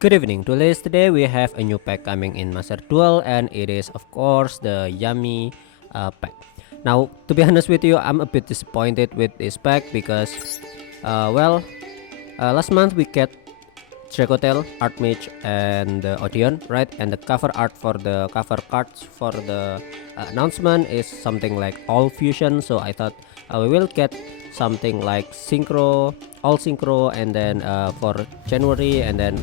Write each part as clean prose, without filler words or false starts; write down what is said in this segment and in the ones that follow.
Good evening, Duelist. Today we have a new pack coming in Master Duel, and it is, of course, the Yummy pack. Now, to be honest with you, I'm a bit disappointed with this pack because, last month we get Dracotail, Archmage, and Odeon, right? And the cover art for the cover cards for the announcement is something like all fusion. So I thought we will get something like synchro, all synchro, and then for January, and then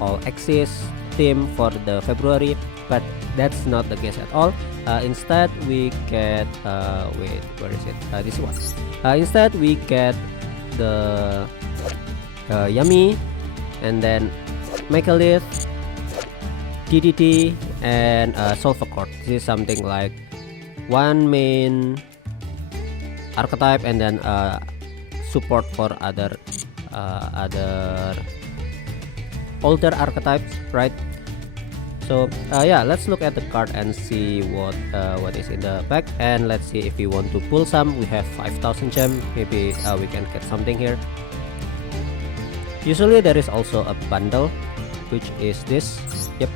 all Axis theme for the February. But that's not the case at all. Instead, we get wait, where is it? This one. Instead, we get the Yummy, and then Mechalith, DDT, and Sulfur. This is something like one main archetype, and then support for other older archetypes, right? So yeah, let's look at the card and see what is in the pack, and let's see if we want to pull some. We have 5,000 gem. Maybe we can get something here. Usually there is also a bundle, which is this. Yep,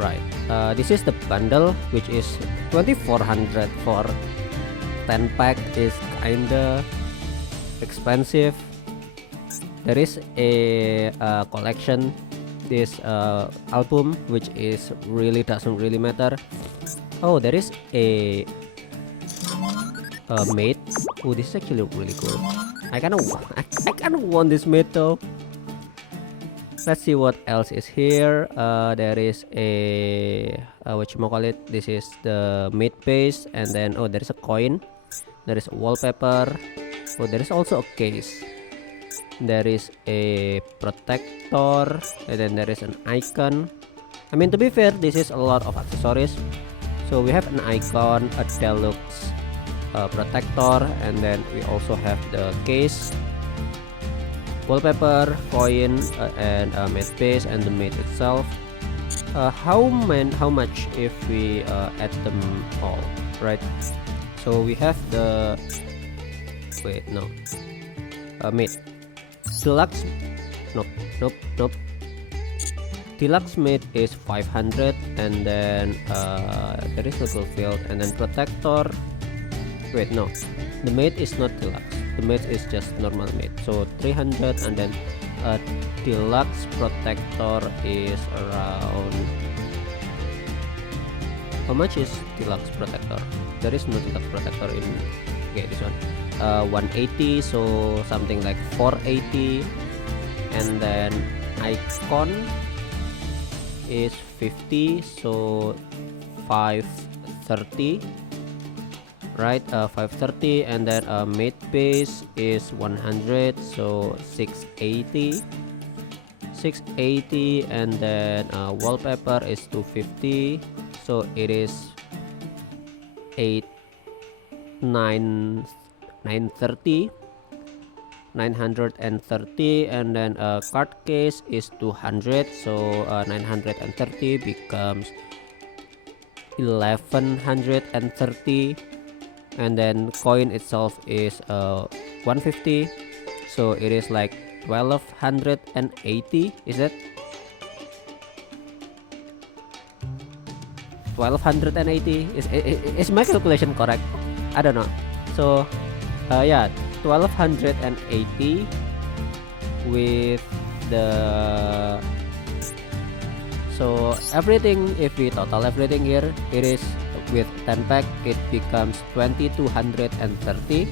right. This is the bundle, which is 2400 for 10 pack. Is kinda expensive. There is a collection, this album, which is really doesn't really matter. Oh, there is a mate. Oh, this is actually really cool. I kind of want this mate though. Let's see what else is here. There is a whatchamacallit. This is the mate base, and then oh, there is a coin. There is a wallpaper. Oh, there is also a case. There is a protector, and then there is an icon. I mean, to be fair, this is a lot of accessories. So we have an icon, a deluxe protector, and then we also have the case, wallpaper, coin, and mate base, and the mate itself. How much if we add them all, right? So we have the mate deluxe. Nope. Deluxe mate is 500, and then there is little field, and then protector. Wait, no, the mate is not deluxe. The mate is just normal mate. So 300, and then deluxe protector is around. How much is deluxe protector? There is no deluxe protector in. Okay, this one. 180, so something like 480, and then icon is 50, so 530. Right, 530, and then mate base is 100, so 680, and then wallpaper is 250, so it is 930, and then card case is 200, so 930 becomes 1130, and then coin itself is 150, so it is like 1280. Is it 1280? Is my calculation correct? I don't know. So yeah, 1280 with the, so everything, if we total everything here, it is with 10 pack, it becomes 2230.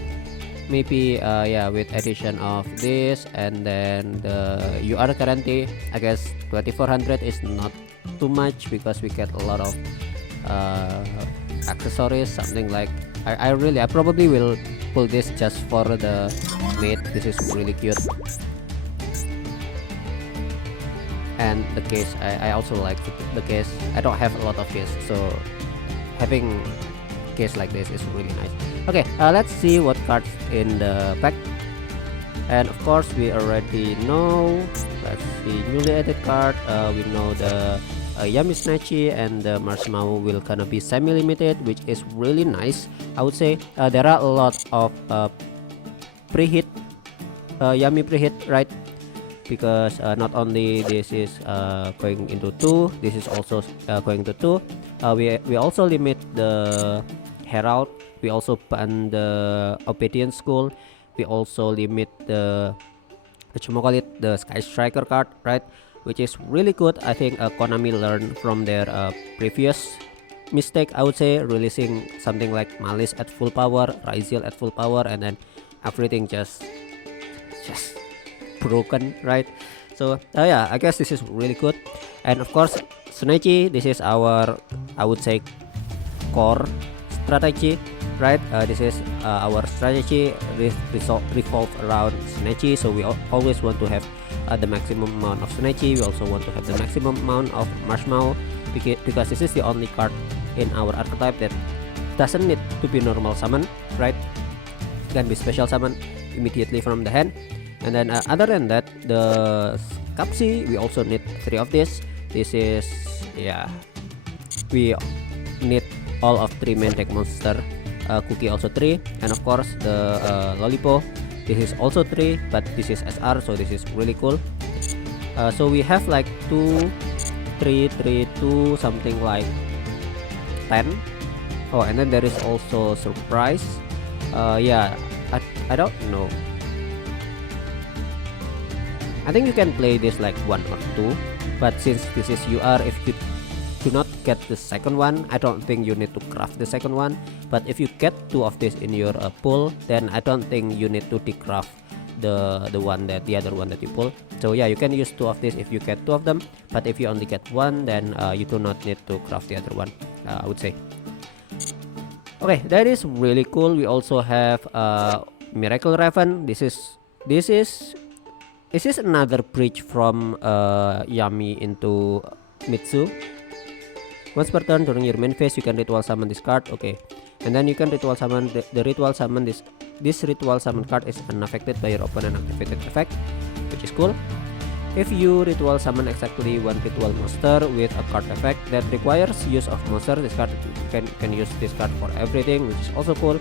Maybe yeah, with addition of this and then the UR guarantee, I guess 2400 is not too much because we get a lot of accessories, something like I probably will pull this just for the mate. This is really cute, and the case, I also like the case. I don't have a lot of case, so having case like this is really nice. Okay, let's see what cards in the pack. And of course we already know, let's see, newly added card. We know the Yummy Snatchy and the Marshmallow will gonna be semi-limited, which is really nice. I would say there are a lot of preheat Yummy preheat, right? because not only this is going into 2, this is also going to 2. We also limit the Herald, we also ban the Obedience School, we also limit the the Sky Striker card, right? Which is really good. I think Konami learned from their previous mistake, I would say, releasing something like Malice at full power, Raziel at full power, and then everything just broken, right? So yeah, I guess this is really good. And of course, Tsuneichi, this is our, I would say, core strategy, right? This is our strategy revolve around Tsuneichi, so we always want to have the maximum amount of Tsuneichi. We also want to have the maximum amount of Marshmallow, because this is the only card in our archetype that doesn't need to be normal summon, right? Can be special summon immediately from the hand. And then other than that, the Capsi, we also need 3 of this. This is, yeah, we need all of 3 main deck monster. Cookie also 3, and of course the Lolipo, this is also 3, but this is SR, so this is really cool. So we have like 2, 3, 3, 2, something like 10. Oh, and then there is also surprise. Yeah, I don't know. I think you can play this like 1 or 2, but since this is UR, if you do not get the second one, I don't think you need to craft the second one. But if you get 2 of this in your pool, then I don't think you need to decraft the other one that you pull. So yeah, you can use 2 of this if you get 2 of them, but if you only get 1, then you do not need to craft the other one, I would say. Okay, that is really cool. We also have Miracle Raven. This is another bridge from Yami into Mitsu. Once per turn during your main phase, you can ritual summon this card. Okay, and then you can ritual summon the ritual summon this ritual summon card is unaffected by your opponent activated effect, which is cool. If you ritual summon exactly 1 ritual monster with a card effect that requires use of monster, this card can use this card for everything, which is also cool.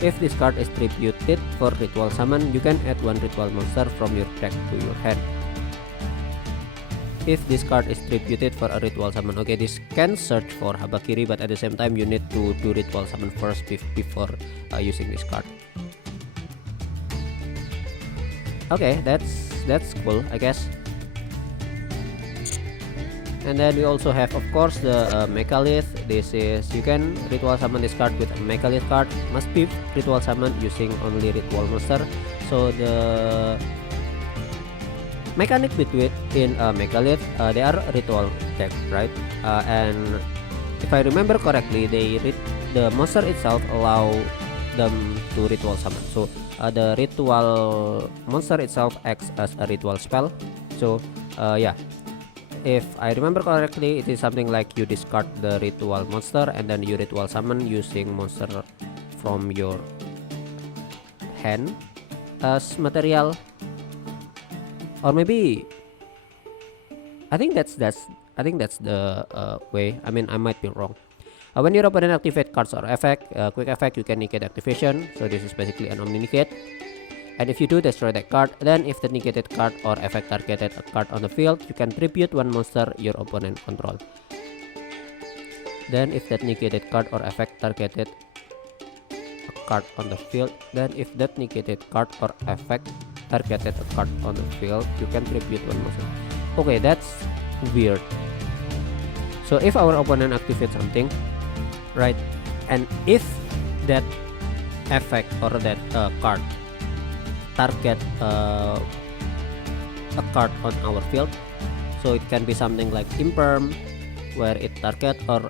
If this card is tributed for ritual summon, you can add 1 ritual monster from your deck to your hand. If this card is tributed for a ritual summon, okay, this can search for Habakiri, but at the same time you need to do ritual summon first before using this card. Okay, that's cool, I guess. And then we also have, of course, the Mechalith. This is, you can ritual summon this card with a Mechalith card. Must be ritual summon using only ritual monster. So the mechanic between Mechalith, they are ritual deck, right? And if I remember correctly, the monster itself allow them to ritual summon. So the ritual monster itself acts as a ritual spell. So yeah, if I remember correctly, it is something like you discard the ritual monster and then you ritual summon using monster from your hand as material, or maybe I think that's the way. I mean, I might be wrong. When your opponent activate cards or effect, quick effect, you can negate activation. So this is basically an omni negate. And if you do destroy that card, then if the negated card or effect targeted a card on the field, you can tribute 1 monster your opponent control. Then if that negated card or effect targeted a card on the field, then if that negated card or effect targeted a card on the field, you can tribute 1 monster. Okay, that's weird. So if our opponent activates something, right, and if that effect or that card target a card on our field, so it can be something like Imperm, where it target, or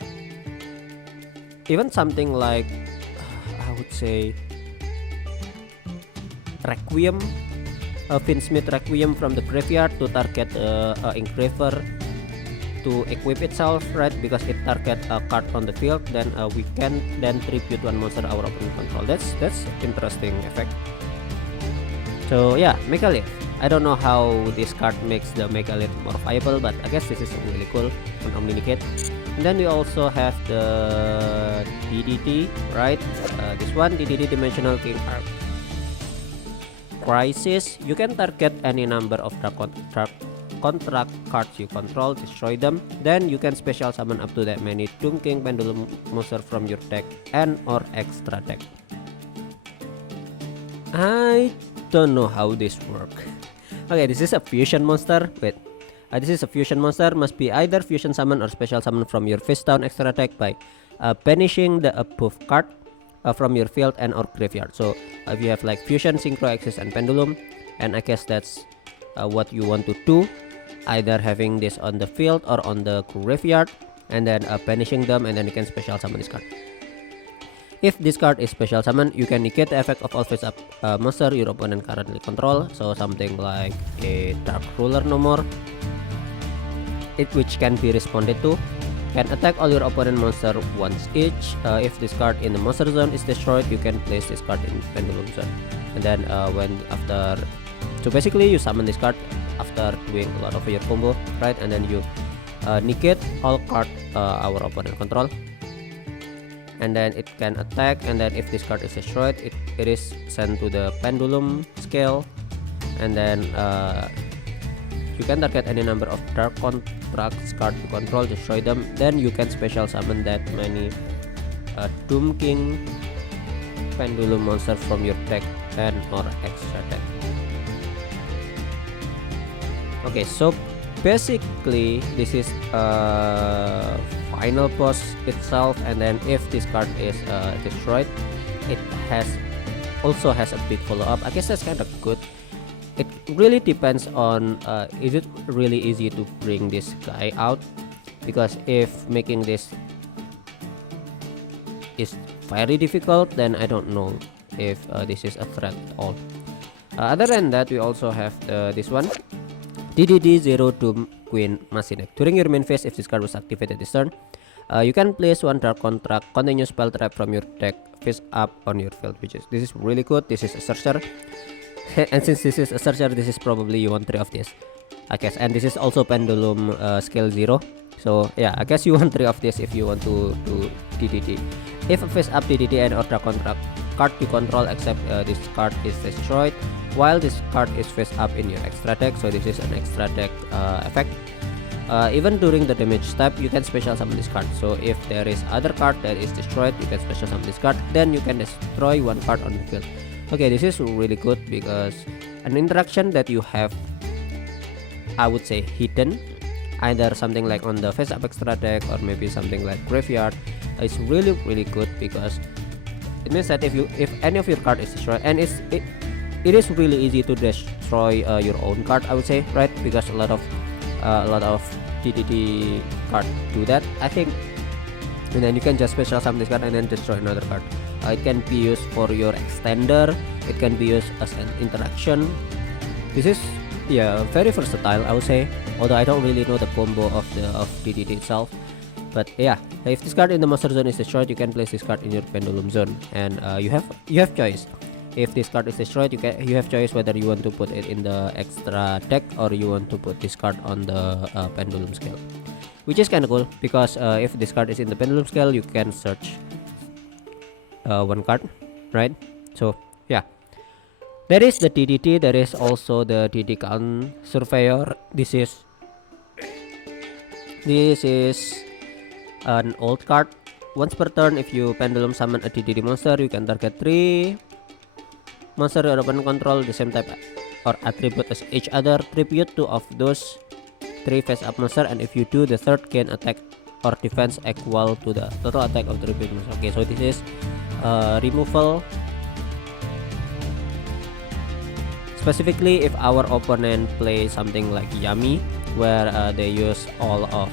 even something like I would say Requiem, Finsmith Requiem from the graveyard to target Engraver to equip itself, right? Because it target a card on the field, then we can then tribute 1 monster our opponent control. That's interesting effect. So yeah, Mechalith. I don't know how this card makes the Mechalith more viable, but I guess this is really cool on Omninicate. And then we also have the DDD, right? This one, DDD Dimensional King Arc. Crisis, you can target any number of dark contract cards you control, destroy them, then you can special summon up to that many Doom King Pendulum monster from your deck and or extra deck. I don't know how this work. Okay, this is a fusion monster. Wait, this is a fusion monster. Must be either fusion summon or special summon from your face down extra deck by banishing the above card from your field and or graveyard. So if you have like fusion, synchro, axis, and pendulum, and I guess that's what you want to do, either having this on the field or on the graveyard, and then banishing them, and then you can special summon this card. If this card is special summon, you can negate the effect of all face up monster your opponent currently control. So something like a Dark Ruler no more, which can be responded to. Can attack all your opponent monster once each. If this card in the monster zone is destroyed, you can place this card in pendulum zone. And then so basically you summon this card after doing a lot of your combo, right? And then you negate all card our opponent control. And then it can attack, and then if this card is destroyed, it is sent to the pendulum scale. And then you can target any number of dark contracts card you control, destroy them, then you can special summon that many Doom King Pendulum monster from your deck and or extra deck. Okay, so basically this is final boss itself, and then if this card is destroyed, it also has a big follow-up. I guess that's kind of good. It really depends on is it really easy to bring this guy out, because if making this is very difficult, then I don't know if this is a threat at all. Other than that, we also have this one, DDD 0 Doom Queen Machinek. During your main phase, if this card was activated this turn, you can place one dark contract continuous spell trap from your deck face up on your field, this is really good. This is a searcher. And since this is a searcher, this is probably you want 3 of this, I guess. And this is also pendulum scale 0. So yeah, I guess you want 3 of this if you want to do DDD. If a face up DDD and or dark contract card you control except this card is destroyed while this card is face up in your extra deck. So this is an extra deck effect. Even during the damage step, you can special summon this card. So if there is other card that is destroyed, you can special summon this card, then you can destroy one card on the field. Okay, this is really good because an interaction that you have, I would say, hidden, either something like on the face up extra deck or maybe something like graveyard, is really good, because it means that if any of your card is destroyed, and it is really easy to destroy your own card, I would say, right? Because a lot of DDD card do that, I think. And then you can just special summon this card and then destroy another card. It can be used for your extender, it can be used as an interaction. This is very versatile, I would say, although I don't really know the combo of DDD itself. But yeah, if this card in the monster zone is destroyed, you can place this card in your pendulum zone, and you have choice. If this card is destroyed, you have choice whether you want to put it in the extra deck or you want to put this card on the pendulum scale, which is kind of cool, because if this card is in the pendulum scale, you can search one card, right? So yeah, there is the DDD. There is also the DD Count Surveyor. This is an old card. Once per turn, if you pendulum summon a DDD monster, you can target 3 monster your opponent control the same type or attribute as each other, tribute 2 of those 3 face up monster, and if you do, the third gain attack or defense equal to the total attack of the tribute monster. Okay, so this is removal. Specifically, if our opponent plays something like Yami, where they use all of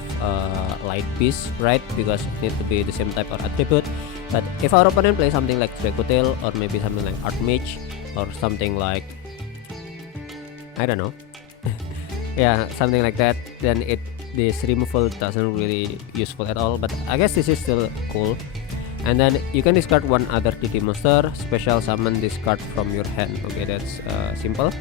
light beast, right? Because it needs to be the same type or attribute. But if our opponent plays something like Dracotail, or maybe something like Archmage, or something like, I don't know, yeah, something like that, then this removal doesn't really useful at all. But I guess this is still cool. And then you can discard one other DD monster, special summon this card from your hand. Okay, that's simple.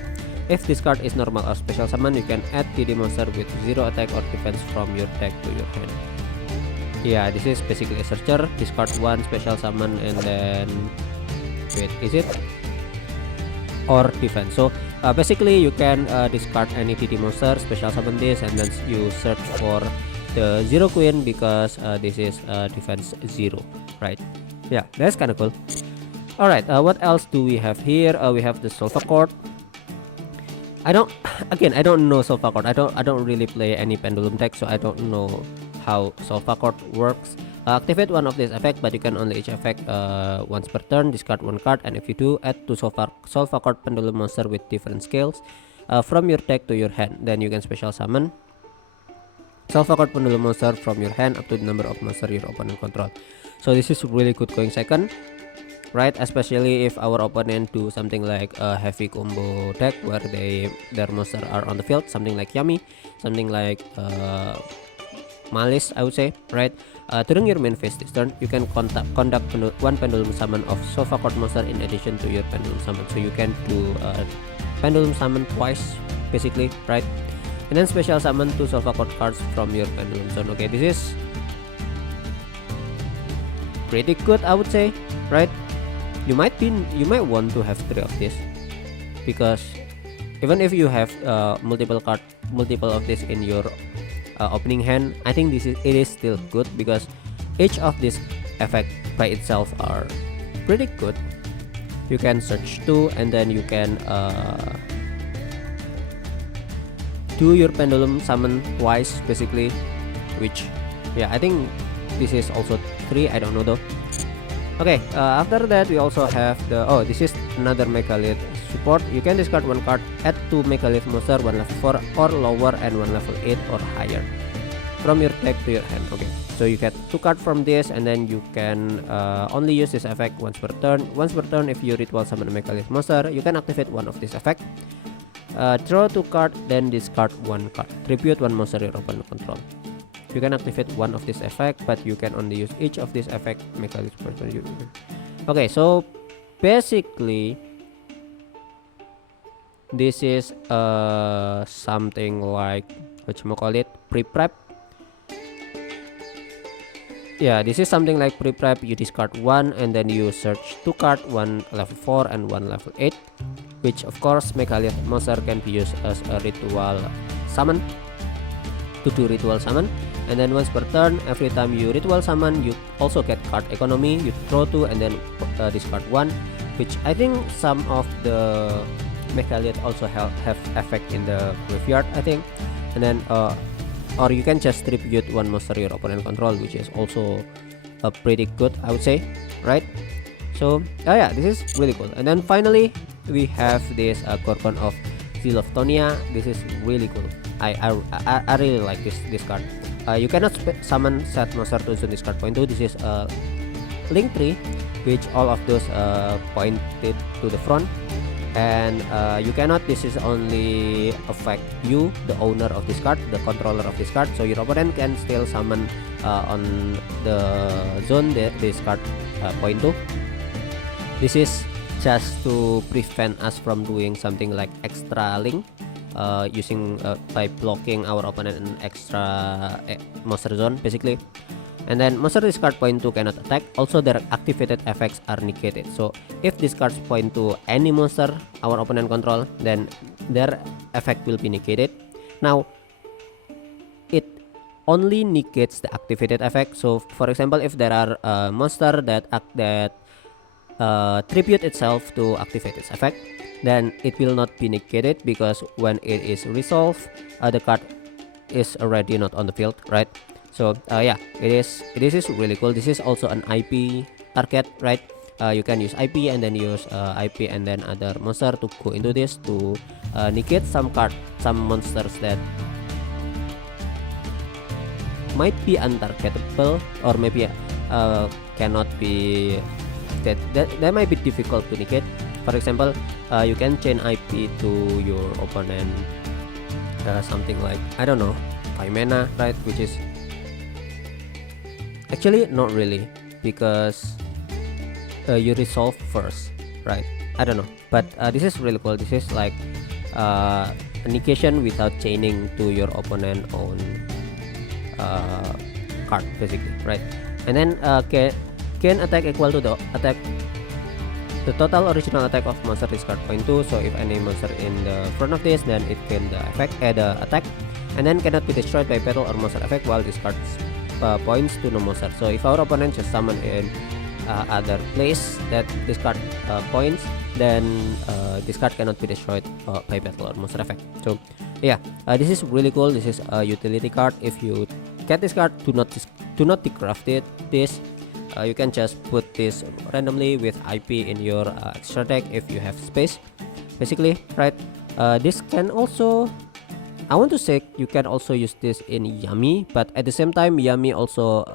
If this card is normal or special summon, you can add DD monster with 0 attack or defense from your deck to your hand. Yeah, this is basically a searcher. Discard one, special summon, and then wait, is it? or defense. So basically you can discard any TD monster, special summon this, and then you search for the zero queen because this is defense 0, right? Yeah, that's kind of cool. All right, what else do we have here? We have the Solva Court. I don't I don't know Solva Court. I don't really play any pendulum deck, so I don't know how Solva Court works. Activate one of this effect, but you can only each effect once per turn. Discard one card, and if you do, add to Solva Court pendulum monster with different scales from your deck to your hand. Then you can special summon Solva Court pendulum monster from your hand up to the number of monster your opponent control. So this is really good going second, right? Especially if our opponent do something like a heavy combo deck where their monster are on the field, something like Yami, something like Malice, I would say, right? During your main phase this turn, you can conduct one pendulum summon of Solva Court monster in addition to your pendulum summon. So you can do pendulum summon twice, basically, right? And then special summon two Solva Court cards from your pendulum zone. Okay, this is pretty good, I would say, right? You might want to have 3 of this, because even if you have multiple of this in your opening hand, I think it is still good, because each of this effect by itself are pretty good. You can search 2, and then you can do your pendulum summon twice, basically, which, yeah, I think this is also 3, I don't know though. Okay, after that we also have the this is another Megalith support. You can discard one card, add 2 Megalith monster, 1 level 4 or lower and 1 level 8 or higher from your deck to your hand. Okay, so you get 2 cards from this, and then you can only use this effect once per turn. Once per turn, if you ritual summon a Megalith monster, you can activate one of this effect. Draw 2 cards, then discard 1 card. Tribute 1 monster your opponent control. You can activate one of this effect, but you can only use each of this effect Megalith person. Okay, so basically this is something like whatchamacallit, pre-prep. Yeah, this is something like pre-prep. You discard 1 and then you search 2 cards, 1 level 4 and 1 level 8, which of course Megalith monster can be used as a ritual summon, to do ritual summon. And then once per turn, every time you ritual summon, you also get card economy. You draw 2 and then discard 1, which I think some of the Megalith also have effect in the graveyard, I think. And then or you can just tribute 1 monster your opponent control, which is also pretty good, I would say, right? So yeah, this is really cool. And then finally we have this Gorgon of Ziloftonia. This is really cool. I really like this card. You cannot summon set monster to zone discard point 2. This is a link tree, which all of those pointed to the front, and you cannot. This is only affect you, the owner of this card, the controller of this card. So your opponent can still summon on the zone this card point 2. This is just to prevent us from doing something like extra link. Using by blocking our opponent an extra monster zone, basically. And then monster discard point 2 cannot attack. Also their activated effects are negated. So if discards point to any monster our opponent control, then their effect will be negated. Now it only negates the activated effect. So for example, if there are monster that tribute itself to activate its effect, then it will not be negated, because when it is resolved, the card is already not on the field, right? So yeah, it is really cool. This is also an IP target, right? You can use IP and then use IP and then other monster to go into this to negate some monsters that might be untargetable, or maybe cannot be that might be difficult to negate. For example, you can chain IP to your opponent, something like, I don't know, 5 mana, right? Which is actually not really, because you resolve first, right? I don't know, but this is really cool. This is like a negation without chaining to your opponent own card, basically, right? And then can attack equal to the attack the total original attack of monster discard 0.2. So if any monster in the front of this, then it gain the attack, and then cannot be destroyed by battle or monster effect while discards points to no monster. So if our opponent just summon in other place that discard points, then this card cannot be destroyed by battle or monster effect. So yeah, this is really cool. This is a utility card. If you get this card, do not decraft it. You can just put this randomly with IP in your extra deck if you have space, basically, right? This can also, I want to say, you can also use this in Yami, but at the same time Yami also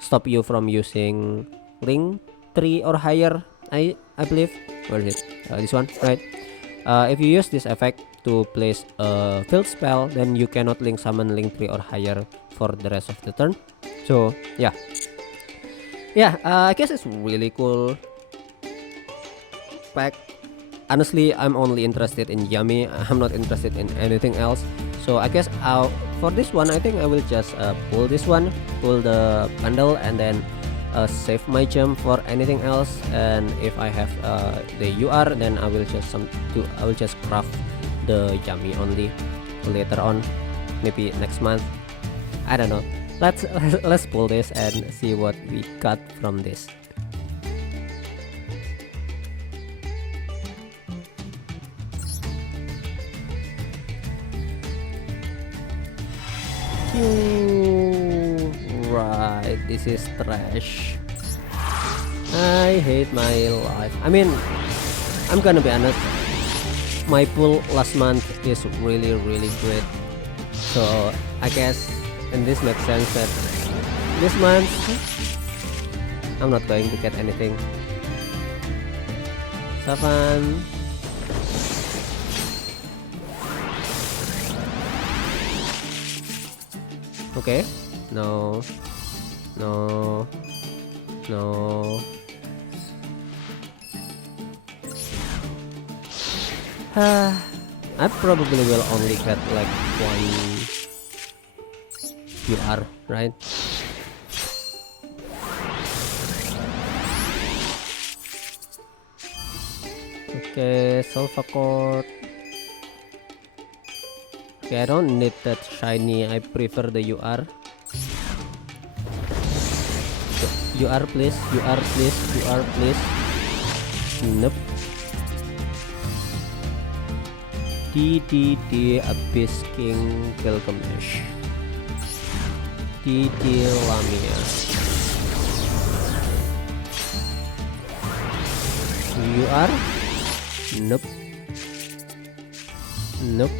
stop you from using Link 3 or higher, I believe. Where is it? This one, right? If you use this effect to place a field spell, then you cannot link summon Link 3 or higher for the rest of the turn. So yeah, I guess it's really cool pack. Honestly, I'm only interested in Yami. I'm not interested in anything else. So I guess for this one, I think I will just pull this one, pull the bundle, and then save my gem for anything else. And if I have the UR, then I will just craft the Yami only later on, maybe next month. I don't know. Let's pull this and see what we got from this. Right, this is trash. I hate my life. I mean, I'm gonna be honest, my pull last month is really great. So I guess, and this makes sense that this month I'm not going to get anything. 7. Okay, no. I probably will only get like one UR, right? Okay, Salvacord. Okay, I don't need that shiny. I prefer the UR. UR please, UR please, UR please. Nope. DDD Abyss King Gilgamesh. DD Lamia. UR? Nope. Nope.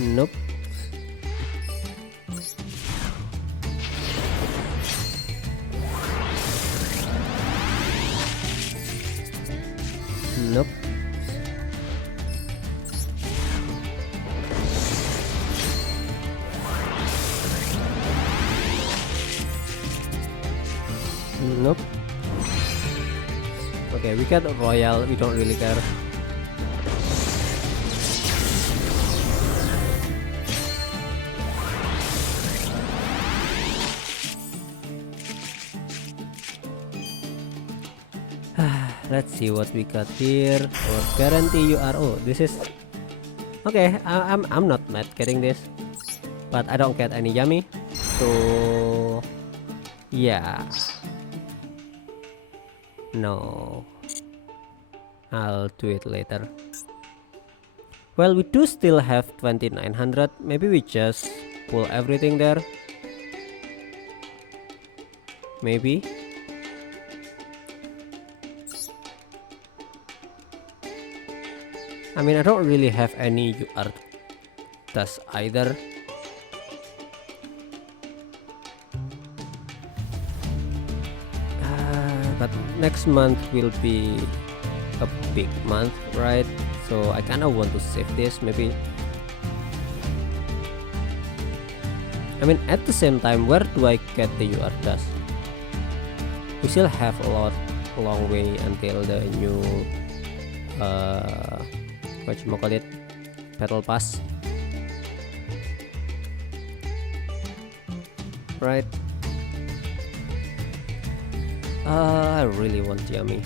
Nope. Nope. Nope. Okay, we got a royal, we don't really care. Let's see what we got here. Or guarantee UR. Oh, this is okay. I'm not mad getting this, but I don't get any Yami. So yeah, no, I'll do it later. Well, we do still have 2900. Maybe we just pull everything there. Maybe. I mean, I don't really have any UR dust either. But next month will be a big month, right? So I kind of want to save this maybe. I mean, at the same time, where do I get the UR dust? We still have a long way until the new whatchamacallit, battle pass, right? I really want Yami.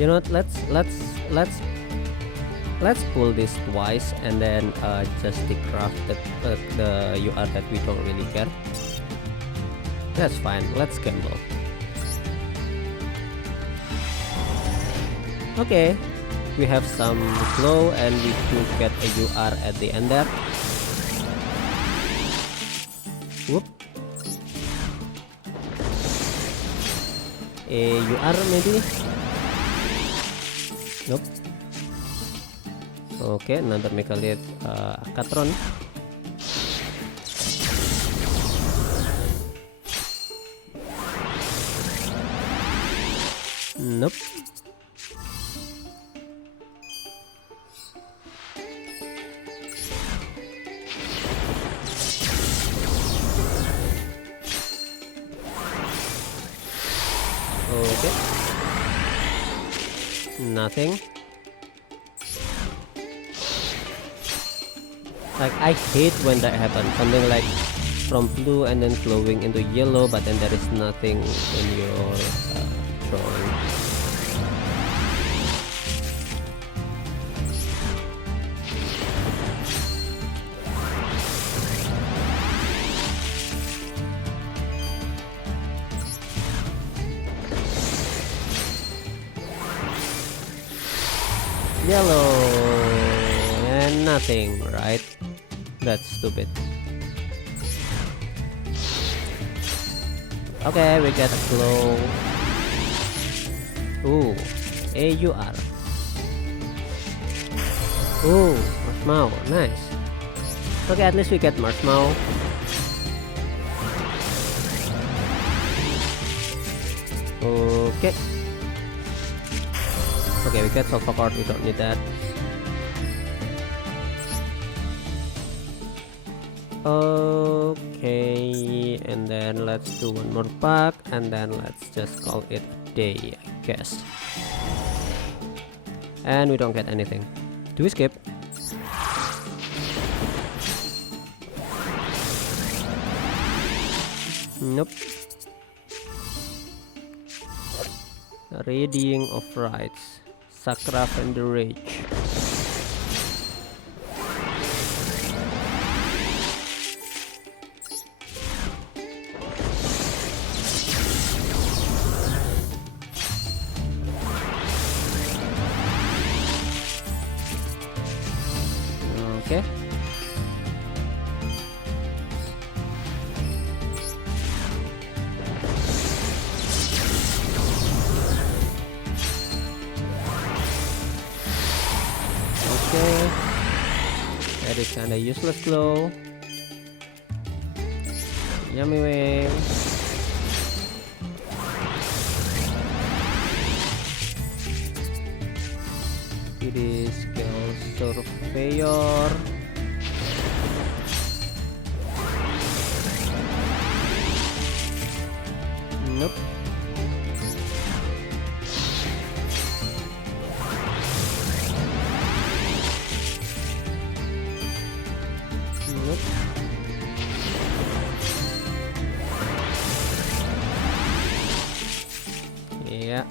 You know what, let's pull this twice and then just decraft the UR that we don't really care. That's fine, let's gamble. Okay, we have some glow and we do get a UR at the end there. Whoop. A UR maybe? Nope. Okay, another Mechalith Akatron. Nope. Okay. Nothing. Like, I hate when that happens. Something like from blue and then flowing into yellow, but then there is nothing in your drawing. Yellow and nothing, right? That's stupid. Okay, we get a glow. Ooh, AUR. Ooh, Marshmallow, nice. Okay, at least we get Marshmallow. Okay. Okay, we get Sulfur Card, we don't need that. Okay, and then let's do one more pack and then let's just call it a day, I guess. And we don't get anything. Do we skip? Nope. Reading of Rites, Sakraf and the Rage. Okay. Okay. That is kinda useless glow. Yummy way. It is Skill Surveyor. Nope. Nope. Yeah.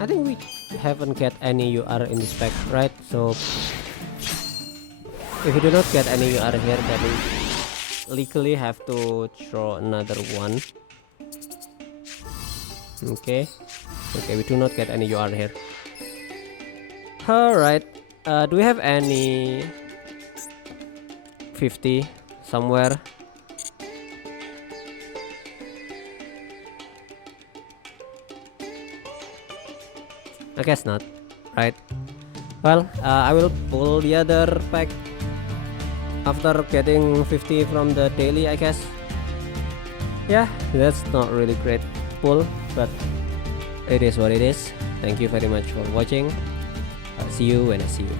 I think we haven't get any UR in this pack, right? So if we do not get any UR here, then we legally have to throw another one. Okay. Okay, we do not get any UR here. Alright. Do we have any 50 somewhere? I guess not, right? Well, I will pull the other pack after getting 50 from the daily, I guess. Yeah, that's not really great pull, but it is what it is. Thank you very much for watching. See you when I see you.